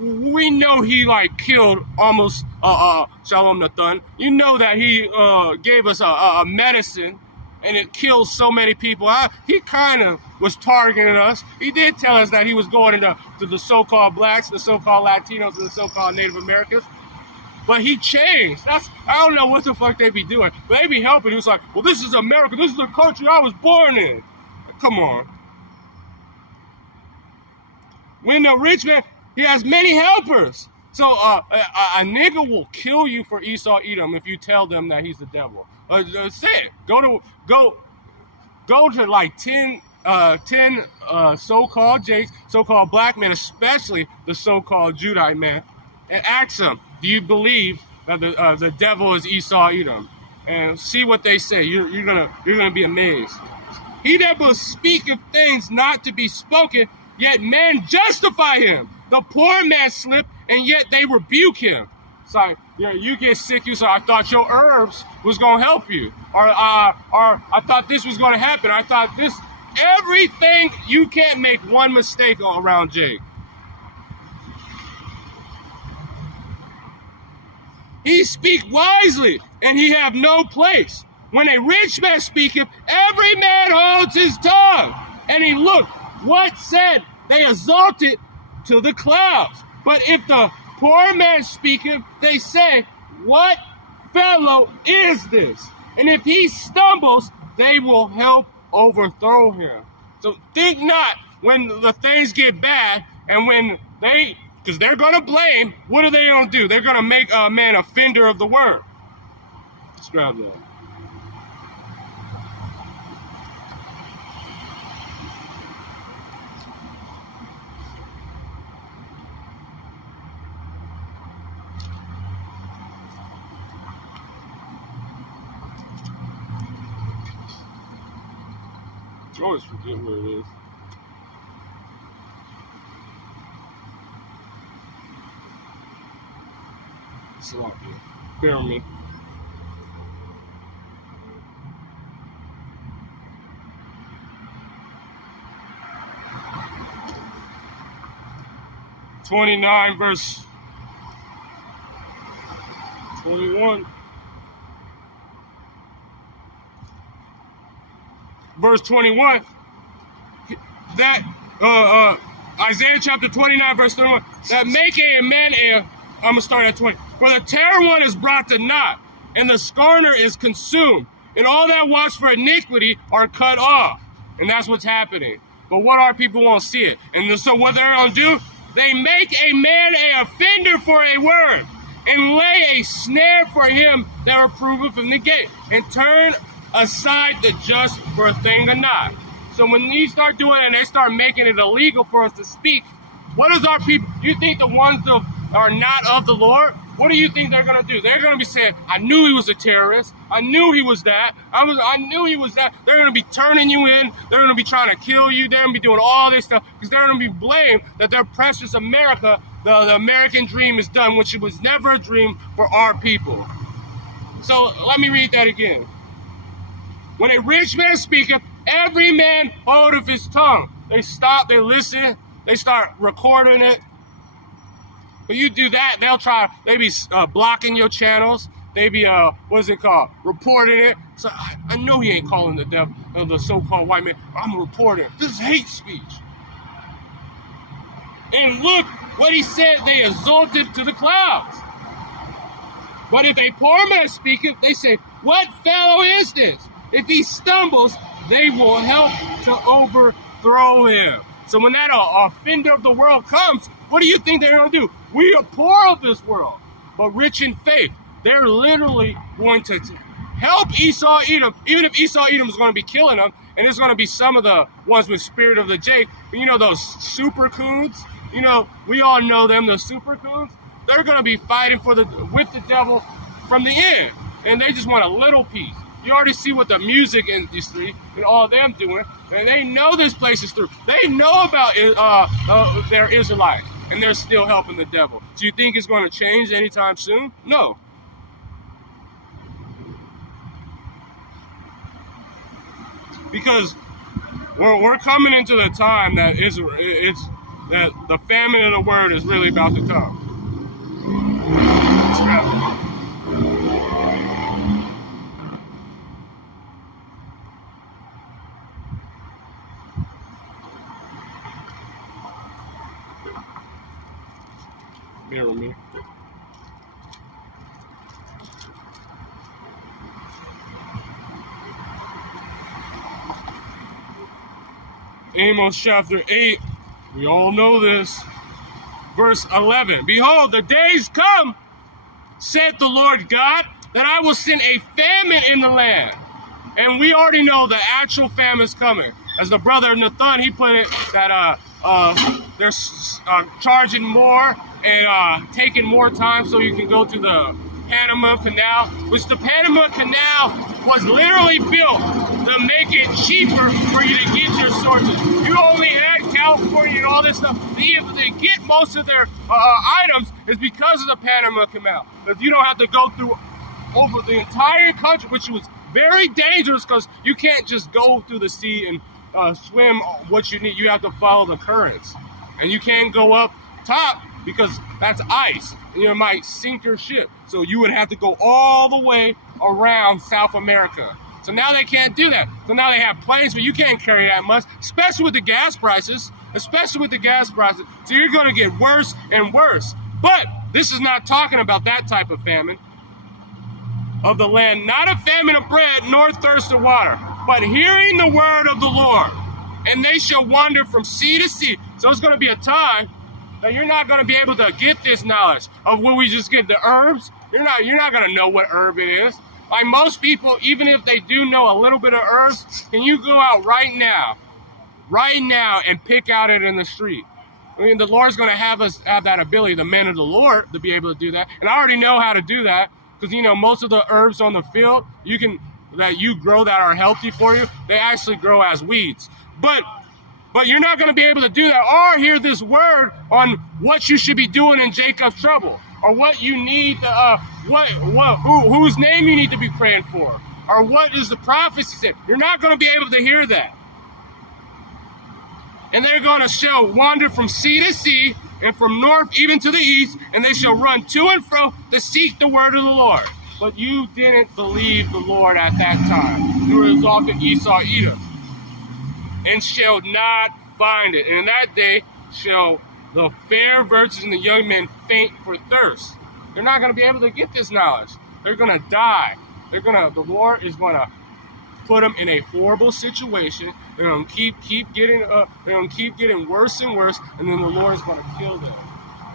we know he killed almost Shalom Nathan. You know that he gave us a medicine and it kills so many people. He kind of was targeting us. He did tell us that he was going to the so-called blacks, the so-called Latinos, and the so-called Native Americans. But he changed. I don't know what the fuck they be doing, but they be helping. He was like, well, this is America. This is the country I was born in. Come on. When the rich man, he has many helpers. So a nigga will kill you for Esau Edom if you tell them that he's the devil. Say it. Go to like 10 so-called Jakes, so-called black men, especially the so-called Judite man, and ask them, do you believe that the devil is Esau Edom? And see what they say. You're gonna be amazed. He that will speak of things not to be spoken, yet men justify him. The poor man slip, and yet they rebuke him. It's like, you get sick, you say, I thought your herbs was gonna help you, or I thought this was gonna happen. I thought this. Everything, you can't make one mistake around Jake. He speak wisely, and he have no place. When a rich man speaketh, every man holds his tongue. And he looked, what said? They exalted to the clouds. But if the poor man speaketh, they say, what fellow is this? And if he stumbles, they will help overthrow him. So think not when the things get bad and when because they're going to blame, what are they going to do? They're going to make a man offender of the word. Let's grab that. I always forget where it is. Sloppy. Bear with me. (29) verse 21. Verse 21, that Isaiah chapter 29, verse 31, that make a man I'm going to start at 20. For the terror one is brought to naught, and the scorner is consumed, and all that watch for iniquity are cut off. And that's what's happening. But what our people won't see it. And so what they're going to do, They make a man an offender for a word, and lay a snare for him that reproveth from the gate, and turn aside the just for a thing or not. So when you start doing it and they start making it illegal for us to speak, what is our people? You think the ones that are not of the Lord, what do you think they're going to do? They're going to be saying, I knew he was a terrorist. I knew he was that. I knew he was that. They're going to be turning you in. They're going to be trying to kill you. They're going to be doing all this stuff because they're going to be blamed that their precious America, the American dream is done, which it was never a dream for our people. So let me read that again. When a rich man speaketh, every man holdeth his tongue. They stop, they listen, they start recording it. But you do that, they be blocking your channels. They be, reporting it. So I know he ain't calling the devil, the so-called white man. I'm reporting. This is hate speech. And look what he said, they exalted to the clouds. But if a poor man speaketh, they say, what fellow is this? If he stumbles, they will help to overthrow him. So when that offender of the world comes, what do you think they're going to do? We are poor of this world, but rich in faith. They're literally going to help Esau Edom, even if Esau Edom is going to be killing them, and it's going to be some of the ones with spirit of the Jake. You know, those super coons? You know, we all know them, the super coons. They're going to be fighting with the devil from the end, and they just want a little piece. You already see what the music industry and all them doing, and they know this place is through. They know about their Israelites, and they're still helping the devil. Do you think it's going to change anytime soon? No. Because we're coming into the time that that the famine of the word is really about to come. Bear with me. Amos chapter 8, we all know this. Verse 11, behold, the days come, saith the Lord God, that I will send a famine in the land. And we already know the actual famine is coming. As the brother Nathan, he put it, that they're charging more and taking more time so you can go to the Panama Canal, which the Panama Canal was literally built to make it cheaper for you to get your sources. You only had California and all this stuff. They get most of their items is because of the Panama Canal. Because you don't have to go through over the entire country, which was very dangerous because you can't just go through the sea and swim what you need. You have to follow the currents. And you can't go up top because that's ice. And you might sink your ship. So you would have to go all the way around South America. So now they can't do that. So now they have planes, but you can't carry that much, especially with the gas prices. So you're going to get worse and worse. But this is not talking about that type of famine of the land, not a famine of bread, nor thirst of water, but hearing the word of the Lord, and they shall wander from sea to sea. So it's going to be a time that you're not going to be able to get this knowledge of when we just get the herbs. You're not going to know what herb it is. Like most people, even if they do know a little bit of herbs, can you go out right now and pick out it in the street? I mean, the Lord's going to have us have that ability, the men of the Lord, to be able to do that. And I already know how to do that because, you know, most of the herbs on the field that you grow that are healthy for you, they actually grow as weeds. But you're not going to be able to do that or hear this word on what you should be doing in Jacob's trouble, or what you need, whose name you need to be praying for, or what is the prophecy say. You're not going to be able to hear that. And they're going to shall wander from sea to sea, and from north even to the east, and they shall run to and fro to seek the word of the Lord. But you didn't believe the Lord at that time. You were exalted Esau Edom, and shall not find it. And in that day shall the fair virgins and the young men faint for thirst. They're not going to be able to get this knowledge. They're going to die. The Lord is going to put them in a horrible situation. They're gonna keep getting worse and worse, and then the Lord is gonna kill them,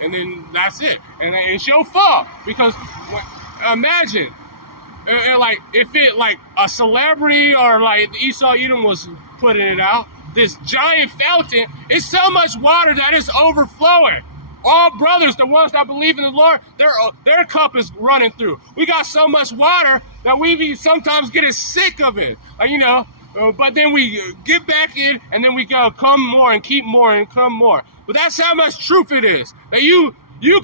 and then that's it. And she'll fall because imagine, like if it like a celebrity or like Esau Edom was putting it out, this giant fountain is so much water that it's overflowing. All brothers, the ones that believe in the Lord, their cup is running through. We got so much water that we be sometimes getting sick of it. But then we get back in, and then we go come more and keep more and come more. But that's how much truth it is. That you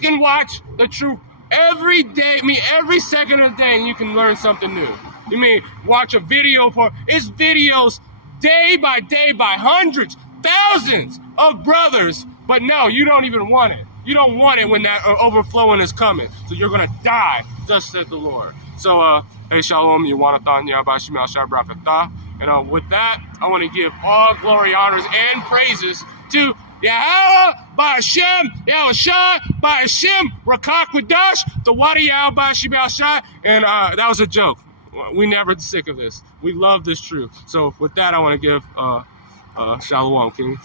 can watch the truth every day, every second of the day, and you can learn something new. You mean watch a video it's videos day by hundreds, thousands of brothers. But no, you don't even want it. You don't want it when that overflowing is coming. So you're going to die, thus said the Lord. So, hey, shalom, Yawanathan, Yabashim, Al-Shabrakatah. And with that, I want to give all glory, honors, and praises to Yahweh, Ba'ashem, Yahushua, Ba'ashem, Rakak Wadash, the Wadi Yah, Ba'ashim Al-Shai. And that was a joke. We never sick of this. We love this truth. So with that, I want to give shalom, King.